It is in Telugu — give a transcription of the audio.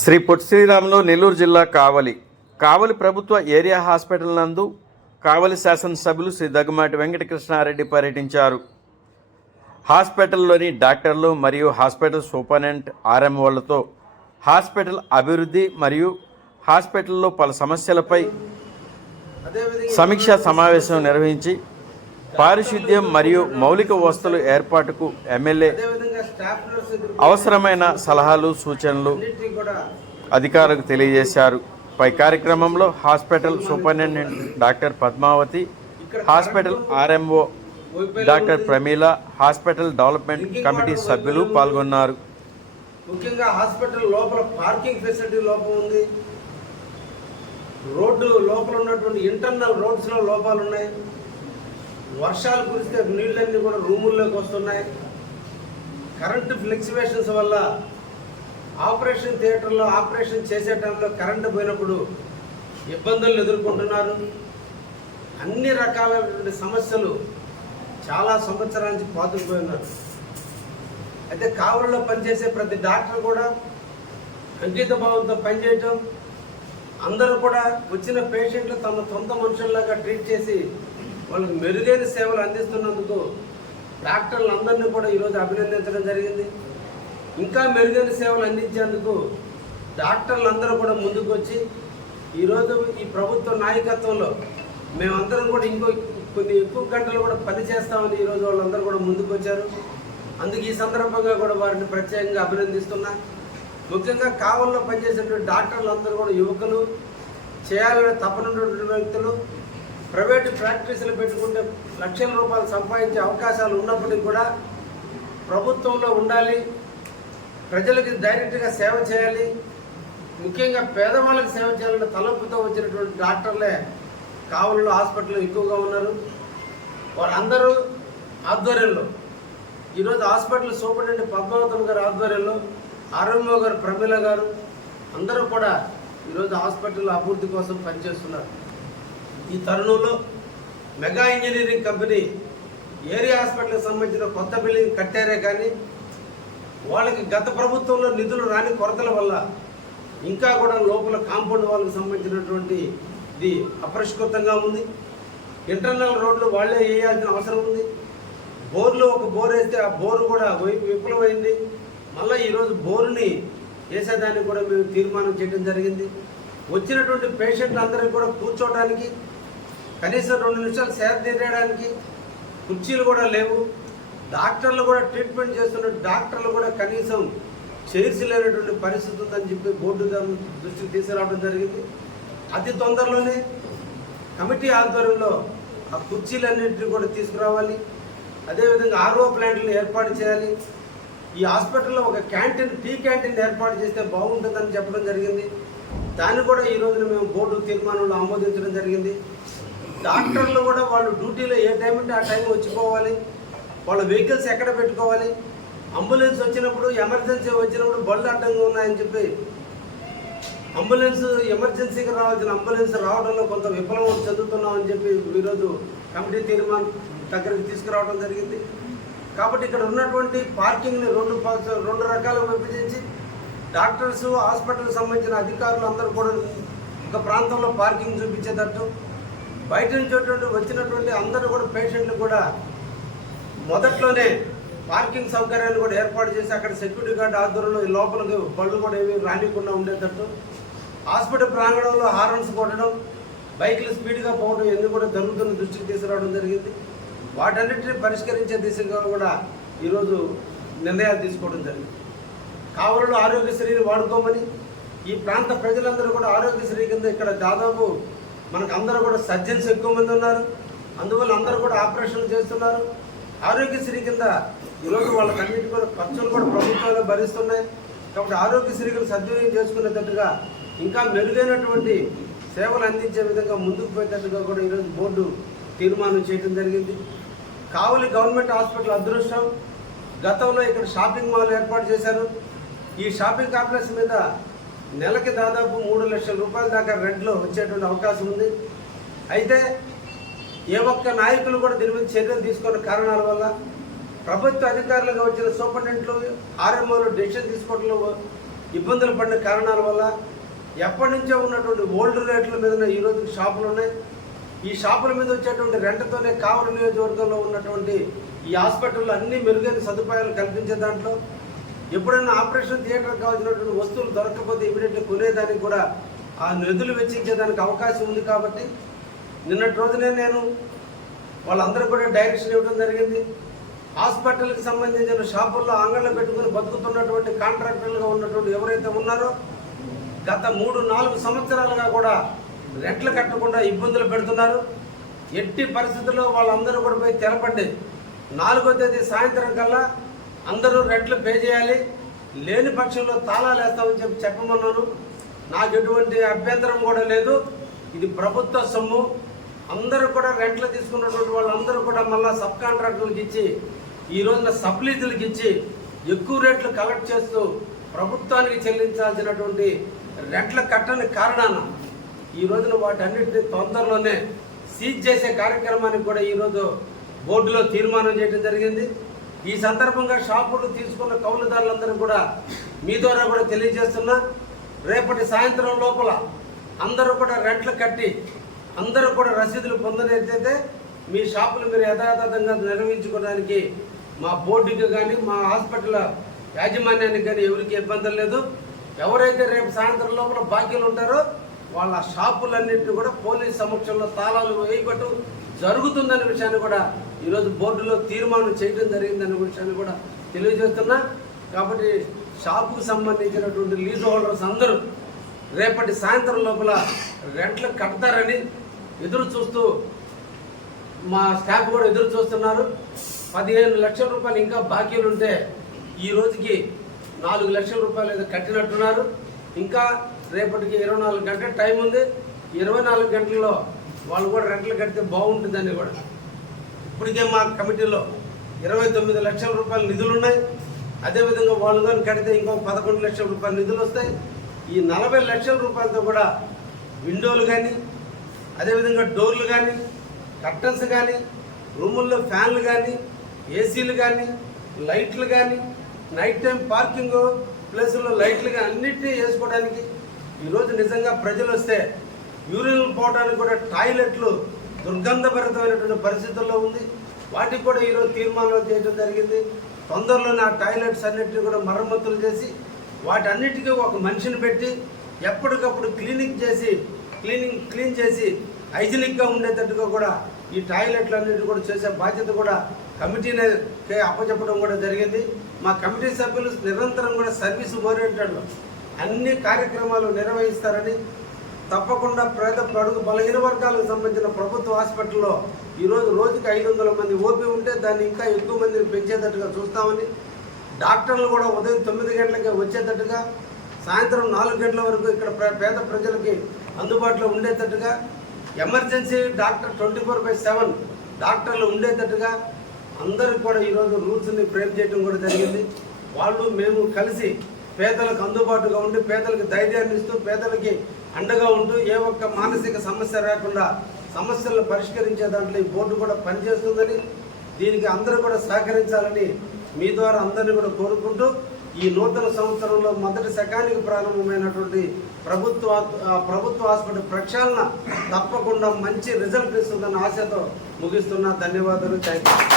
శ్రీ పొట్టి శ్రీరాములు నెల్లూరు జిల్లా కావలి. కావలి ప్రభుత్వ ఏరియా హాస్పిటల్ నందు కావలి శాసనసభ్యులు శ్రీ దగ్గమాటి వెంకటకృష్ణారెడ్డి పర్యటించారు. హాస్పిటల్లోని డాక్టర్లు మరియు హాస్పిటల్ సూపరింటెండెంట్ ఆర్ఎంఓలతో హాస్పిటల్ అభివృద్ధి మరియు హాస్పిటల్లో పలు సమస్యలపై సమీక్షా సమావేశం నిర్వహించి పారిశుద్ధ్యం మరియు మౌలిక వసతుల ఏర్పాటుకు ఎమ్మెల్యే అవసరమైన సలహాలు సూచనలు అధికారులకు తెలియజేశారు. పై కార్యక్రమంలో hospital superintendent doctor Padmavati hospital RMO doctor Pramila hospital development committee సభ్యులు పాల్గొన్నారు. ముఖ్యంగా హాస్పిటల్ లోపల పార్కింగ్ ఫెసిలిటీ లోపం ఉంది. రోడ్డు లోపల ఉన్నటువంటి ఇంటర్నల్ రోడ్స్లో లోపాలు ఉన్నాయి వర్షాలు కురిస్తే నీళ్ళన్నీ కూడా రూముల్లోకి వస్తున్నాయి. కరెంటు ఫ్లెక్సివేషన్స్ వల్ల ఆపరేషన్ థియేటర్లో ఆపరేషన్ చేసే టైంలో కరెంటు పోయినప్పుడు ఇబ్బందులు ఎదుర్కొంటున్నారు. అన్ని రకాలైనటువంటి సమస్యలు చాలా సంవత్సరానికి నుంచి పాతుకుపోయి ఉన్నారు అయితే కావుల్లో పనిచేసే ప్రతి డాక్టర్ కూడా అంకిత భావంతో పనిచేయటం అందరూ కూడా వచ్చిన పేషెంట్లు తమ సొంత మనుషుల్లాగా ట్రీట్ చేసి వాళ్ళకి మెరుగైన సేవలు అందిస్తున్నందుకు డాక్టర్లు అందరినీ కూడా ఈరోజు అభినందించడం జరిగింది. ఇంకా మెరుగైన సేవలు అందించేందుకు డాక్టర్లందరూ కూడా ముందుకు వచ్చి ఈరోజు ఈ ప్రభుత్వ నాయకత్వంలో మేమందరం కూడా ఇంకో కొన్ని ఎక్కువ గంటలు కూడా పని చేస్తామని ఈరోజు వాళ్ళందరూ కూడా ముందుకు వచ్చారు అందుకు ఈ సందర్భంగా కూడా వారిని ప్రత్యేకంగా అభినందిస్తున్నా. ముఖ్యంగా కావల్లో పనిచేసేటువంటి డాక్టర్లు అందరూ కూడా యువకులు చేయాలని తపనటువంటి వ్యక్తులు ప్రైవేటు ప్రాక్టీసులు పెట్టుకుంటే లక్షల రూపాయలు సంపాదించే అవకాశాలు ఉన్నప్పటికీ కూడా ప్రభుత్వంలో ఉండాలి ప్రజలకి డైరెక్ట్గా సేవ చేయాలి ముఖ్యంగా పేదవాళ్ళకి సేవ చేయాలన్న తలపుతో వచ్చినటువంటి డాక్టర్లే కావలలో హాస్పిటల్లో ఎక్కువగా ఉన్నారు. వారందరూ ఆధ్వర్యంలో ఈరోజు హాస్పిటల్ సూపరింటెండెంట్ పద్మావతం గారి ఆధ్వర్యంలో ఆరోగ్య గారు ప్రమీల గారు అందరూ కూడా ఈరోజు హాస్పిటల్ అభివృద్ధి కోసం పనిచేస్తున్నారు. ఈ తరుణంలో మెగా ఇంజనీరింగ్ కంపెనీ ఏరియా హాస్పిటల్కి సంబంధించిన కొత్త బిల్డింగ్ కట్టారే కానీ వాళ్ళకి గత ప్రభుత్వంలో నిధులు రాని కొరతల వల్ల ఇంకా కూడా లోపల కాంపౌండ్ వాళ్ళకి సంబంధించినటువంటి ఇది అపరిష్కృతంగా ఉంది. ఇంటర్నల్ రోడ్లు వాళ్ళే వేయాల్సిన అవసరం ఉంది. బోర్లు ఒక బోర్ వేస్తే ఆ బోరు కూడా విఫలమైంది. మళ్ళీ ఈరోజు బోరుని వేసేదానికి కూడా మేము తీర్మానం చేయడం జరిగింది. వచ్చినటువంటి పేషెంట్లు అందరికీ కూడా కూర్చోవడానికి కనీసం రెండు నిమిషాలు సేద తీరడానికి కుర్చీలు కూడా లేవు. డాక్టర్లు కూడా ట్రీట్మెంట్ చేస్తున్న డాక్టర్లు కూడా కనీసం చైర్స్ లేనటువంటి పరిస్థితి ఉందని చెప్పి బోర్డు దృష్టికి తీసుకురావడం జరిగింది. అతి తొందరలోనే కమిటీ ఆధ్వర్యంలో ఆ కుర్చీలన్నింటినీ కూడా తీసుకురావాలి. అదేవిధంగా ఆర్ఓ ప్లాంట్లు ఏర్పాటు చేయాలి. ఈ హాస్పిటల్లో ఒక క్యాంటీన్ టీ క్యాంటీన్ ఏర్పాటు చేస్తే బాగుంటుందని చెప్పడం జరిగింది. దాన్ని కూడా ఈ రోజున మేము బోర్డు తీర్మానంలో ఆమోదించడం జరిగింది. డాక్టర్లు కూడా వాళ్ళు డ్యూటీలో ఏ టైం ఉంటే ఆ టైం వచ్చిపోవాలి. వాళ్ళ వెహికల్స్ ఎక్కడ పెట్టుకోవాలి? అంబులెన్స్ వచ్చినప్పుడు ఎమర్జెన్సీ వచ్చినప్పుడు బళ్ళు అడ్డంగా ఉన్నాయని చెప్పి అంబులెన్స్ ఎమర్జెన్సీకి రావాల్సిన అంబులెన్స్ రావడంలో కొంత విఫలం చదువుతున్నామని చెప్పి ఈరోజు కమిటీ తీర్మానం దగ్గరికి తీసుకురావడం జరిగింది. కాబట్టి ఇక్కడ ఉన్నటువంటి పార్కింగ్ని రెండు రెండు రకాలుగా విభజించి డాక్టర్స్ హాస్పిటల్కి సంబంధించిన అధికారులు అందరూ కూడా ఒక ప్రాంతంలో పార్కింగ్ చూపించేటట్టు బయట నుంచి వచ్చినటువంటి అందరూ కూడా పేషెంట్లు కూడా మొదట్లోనే పార్కింగ్ సౌకర్యాలు కూడా ఏర్పాటు చేసి అక్కడ సెక్యూరిటీ గార్డ్ ఆధ్వర్యంలో ఈ లోపలికి బళ్ళు కూడా ఏమి రానికుండా ఉండేటట్టు. హాస్పిటల్ ప్రాంగణంలో హార్న్స్ కొట్టడం బైకులు స్పీడ్గా పోవడం ఎందుకు కూడా జరుగుతున్న దృష్టికి తీసుకురావడం జరిగింది. వాటన్నిటిని పరిష్కరించే దిశగా కూడా ఈరోజు నిర్ణయాలు తీసుకోవడం జరిగింది. కావలలో ఆరోగ్యశ్రీని వాడుకోమని ఈ ప్రాంత ప్రజలందరూ కూడా ఆరోగ్యశ్రీ కింద ఇక్కడ దాదాపు మనకు అందరూ కూడా సర్జన్స్ ఎక్కువ మంది ఉన్నారు. అందువల్ల అందరూ కూడా ఆపరేషన్లు చేస్తున్నారు. ఆరోగ్యశ్రీ కింద ఈరోజు వాళ్ళకన్నిటి కూడా ఖర్చులు కూడా ప్రభుత్వాలు భరిస్తున్నాయి. కాబట్టి ఆరోగ్యశ్రీ సద్వినియోగం చేసుకునేటట్టుగా ఇంకా మెరుగైనటువంటి సేవలు అందించే విధంగా ముందుకు పోయేటట్టుగా కూడా ఈరోజు బోర్డు తీర్మానం చేయడం జరిగింది. కావలి గవర్నమెంట్ హాస్పిటల్ అదృష్టం. గతంలో ఇక్కడ షాపింగ్ మాల్ ఏర్పాటు చేశారు. ఈ షాపింగ్ కాంప్లెక్స్ మీద నెలకి దాదాపు మూడు లక్షల రూపాయల దాకా రెంట్లో వచ్చేటువంటి అవకాశం ఉంది. అయితే ఏ ఒక్క నాయకులు కూడా దీని మీద చర్యలు తీసుకున్న కారణాల వల్ల ప్రభుత్వ అధికారులుగా వచ్చిన సూపరింటెండెంట్లు ఆర్ఎంఓలు డెసిషన్ తీసుకోవడంలో ఇబ్బందులు పడిన కారణాల వల్ల ఎప్పటి నుంచో ఉన్నటువంటి ఓల్డ్ రేట్ల మీద ఈ షాపులు ఉన్నాయి. ఈ షాపుల మీద వచ్చేటువంటి రెంట్తోనే కావలి నియోజకవర్గంలో ఉన్నటువంటి ఈ హాస్పిటల్లో అన్ని మెరుగైన సదుపాయాలు కల్పించే దాంట్లో ఎప్పుడైనా ఆపరేషన్ థియేటర్ కావాల్సినటువంటి వస్తువులు దొరకకపోతే ఇమీడియట్గా కొనేదానికి కూడా ఆ నిధులు వెచ్చించేదానికి అవకాశం ఉంది కాబట్టి నిన్నటి రోజునే నేను వాళ్ళందరూ కూడా డైరెక్షన్ ఇవ్వడం జరిగింది. హాస్పిటల్కి సంబంధించిన షాపుల్లో ఆంగళ్ళు పెట్టుకుని బతుకుతున్నటువంటి కాంట్రాక్టర్లుగా ఉన్నటువంటి ఎవరైతే ఉన్నారో గత మూడు నాలుగు సంవత్సరాలుగా కూడా రెంట్లు కట్టకుండా ఇబ్బందులు పెడుతున్నారు. ఎట్టి పరిస్థితుల్లో వాళ్ళందరూ కూడా పోయి తెలపండి నాలుగో తేదీ సాయంత్రం కల్లా అందరూ రెంట్లు పే చేయాలి లేని పక్షంలో తాళాలు వేస్తామని చెప్పి చెప్పమన్నాను నాకు ఎటువంటి అభ్యంతరం కూడా లేదు. ఇది ప్రభుత్వ సొమ్ము. అందరూ కూడా రెంట్లు తీసుకున్నటువంటి వాళ్ళందరూ కూడా మళ్ళీ సబ్ కాంట్రాక్టులకు ఇచ్చి ఈ రోజున సబ్లీజులకు ఇచ్చి ఎక్కువ రేట్లు కలెక్ట్ చేస్తూ ప్రభుత్వానికి చెల్లించాల్సినటువంటి రెంట్ల కట్టని కారణాన ఈ రోజున వాటన్నిటిని తొందరలోనే సీజ్ చేసే కార్యక్రమానికి కూడా ఈరోజు బోర్డులో తీర్మానం చేయడం జరిగింది. ఈ సందర్భంగా షాపులు తీసుకున్న కౌలుదారులందరూ కూడా మీ ద్వారా కూడా తెలియజేస్తున్నా. రేపటి సాయంత్రం లోపల అందరూ కూడా రెంట్లు కట్టి అందరూ కూడా రసీదులు పొందనైతే మీ షాపులు మీరు యథాతథంగా నిర్వహించుకోవడానికి మా బోర్డుకి కానీ మా హాస్పిటల్ యాజమాన్యానికి కానీ ఎవరికి ఇబ్బంది లేదు. ఎవరైతే రేపు సాయంత్రం లోపల బాకీలు ఉంటారో వాళ్ళ షాపులన్నింటినీ కూడా పోలీస్ సమక్షంలో తాళాలు వేయబట్టు జరుగుతుందనే విషయాన్ని కూడా ఈరోజు బోర్డులో తీర్మానం చేయడం జరిగిందనే విషయాన్ని కూడా తెలియజేస్తున్నా. కాబట్టి షాపుకు సంబంధించినటువంటి లీజ్ హోల్డర్స్ అందరూ రేపటి సాయంత్రం లోపల రెంట్లు కడతారని ఎదురు చూస్తూ మా స్టాఫ్ కూడా ఎదురు చూస్తున్నారు. పదిహేను లక్షల రూపాయలు ఇంకా బాకీలు ఉంటే ఈ రోజుకి నాలుగు లక్షల రూపాయలు ఏదో కట్టినట్టున్నారు. ఇంకా రేపటికి ఇరవై నాలుగు గంటల టైం ఉంది. ఇరవై నాలుగు గంటల్లో వాళ్ళు కూడా రెంట్లు కడితే బాగుంటుందని కూడా. ఇప్పటికే మా కమిటీలో ఇరవై తొమ్మిది లక్షల రూపాయల నిధులు ఉన్నాయి. అదేవిధంగా వాళ్ళు కానీ కడితే ఇంకో పదకొండు లక్షల రూపాయల నిధులు వస్తాయి. ఈ నలభై లక్షల రూపాయలతో కూడా విండోలు కానీ అదేవిధంగా డోర్లు కానీ కర్టన్స్ కానీ రూముల్లో ఫ్యాన్లు కానీ ఏసీలు కానీ లైట్లు కానీ నైట్ టైం పార్కింగ్ ప్లేసుల్లో లైట్లు కానీ అన్నిటినీ వేసుకోవడానికి ఈరోజు నిజంగా ప్రజలు వస్తే యూరిన్లు పోవడానికి కూడా టాయిలెట్లు దుర్గంధభరితమైనటువంటి పరిస్థితుల్లో ఉంది. వాటికి కూడా ఈరోజు తీర్మానం చేయడం జరిగింది. తొందరలోనే ఆ టాయిలెట్స్ అన్నిటిని కూడా మరమ్మతులు చేసి వాటన్నిటికీ ఒక మనిషిని పెట్టి ఎప్పటికప్పుడు క్లీనింగ్ చేసి క్లీనింగ్ క్లీన్ చేసి హైజీనిక్గా ఉండేటట్టుగా కూడా ఈ టాయిలెట్లు అన్నిటి కూడా చేసే బాధ్యత కూడా కమిటీనే అప్పచెప్పడం కూడా జరిగింది. మా కమిటీ సభ్యులు నిరంతరం కూడా సర్వీస్ ఓరియంటెడ్ అన్ని కార్యక్రమాలు నిర్వహిస్తారని తప్పకుండా పేద పడుగు బలహీన వర్గాలకు సంబంధించిన ప్రభుత్వ హాస్పిటల్లో ఈరోజు రోజుకి ఐదు వందల మంది ఓపీ ఉంటే దాన్ని ఇంకా ఎక్కువ మందిని పెంచేటట్టుగా చూస్తామని. డాక్టర్లు కూడా ఉదయం తొమ్మిది గంటలకే వచ్చేటట్టుగా సాయంత్రం నాలుగు గంటల వరకు ఇక్కడ పేద ప్రజలకి అందుబాటులో ఉండేటట్టుగా emergency doctor twenty four by seven డాక్టర్లు ఉండేటట్టుగా అందరికి కూడా ఈరోజు రూల్స్ని ఫ్రేమ్ చేయడం కూడా జరిగింది. వాళ్ళు మేము కలిసి పేదలకు అందుబాటుగా ఉండి పేదలకు ధైర్యాన్ని ఇస్తూ పేదలకి అండగా ఉంటూ ఏ ఒక్క మానసిక సమస్య రాకుండా సమస్యలను పరిష్కరించే దాంట్లో ఈ బోర్డు కూడా పనిచేస్తుందని దీనికి అందరూ కూడా సహకరించాలని మీ ద్వారా అందరినీ కూడా కోరుకుంటూ ఈ నూతన సంవత్సరంలో మొదటి శకానికి ప్రారంభమైనటువంటి ప్రభుత్వ ప్రభుత్వ హాస్పిటల్ ప్రక్షాళన తప్పకుండా మంచి రిజల్ట్ ఇస్తుందన్న ఆశతో ముగిస్తున్నా. ధన్యవాదాలు. Thank you